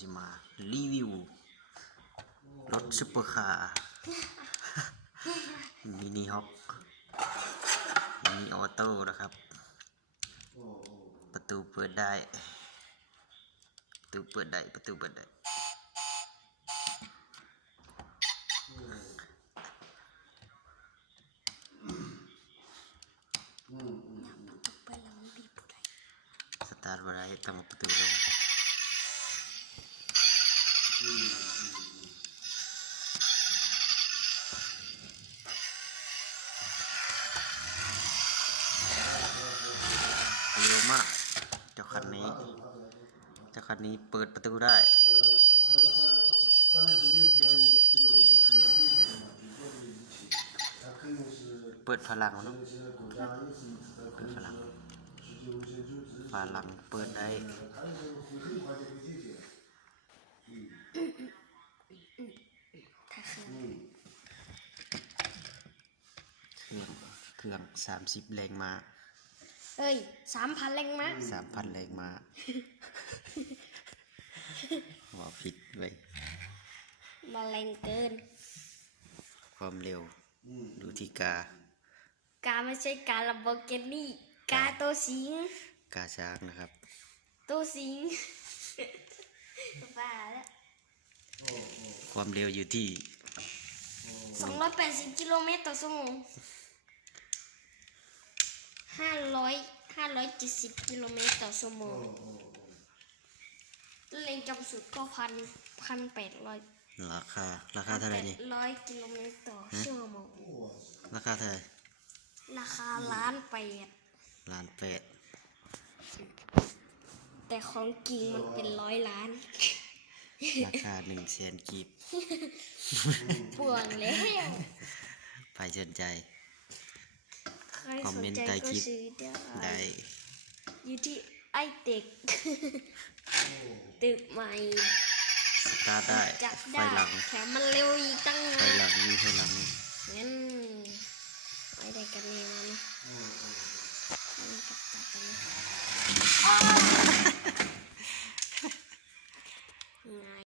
สิมารีวิวรถซุปเปอร์คาร์มินิฮอปมินิออโต้นะครับประตูเปิดได้สตาร์ทบ่ได้ต้องเอาประตูลงเร็วมากเจ้าคันนี้เปิดประตูได้เปิดฝรั่งเนาะเปิดฝรั่งเปิดได้เครื่อง30 แรงม้า3,000 แรงม้า3,000 แรงม้าว่าผิดไปมาแรงเกินความเร็วดูที่กาไม่ใช่กาลัมโบกินี่กาตัวสิงกาช้างนะครับตัวสิงบ้าแล้วความเร็วอยู่ที่280 กิโลเมตรต่อชั่วโมง570 กิโลเมตรต่อชั่วโมงแรงจำสุดก็1,800ราคาเท่าไหร่นี่100 กิโลเมตรต่อชั่วโมงราคาเท่าไหร่ราคา1,800,000แต่ของจริงมันเป็น100 ล้านราคา100,000 กีบป่วงแล้วใครสนใจคอมเมนต์ใต้คลิปได้อยู่ที่ไอเต็กตึกใหม่สตาร์ทได้ไฟหลังแถมมันเร็วอีกจังนะไฟหลังงั้นไปได้กันเลยนะนี่กับตากันง่าย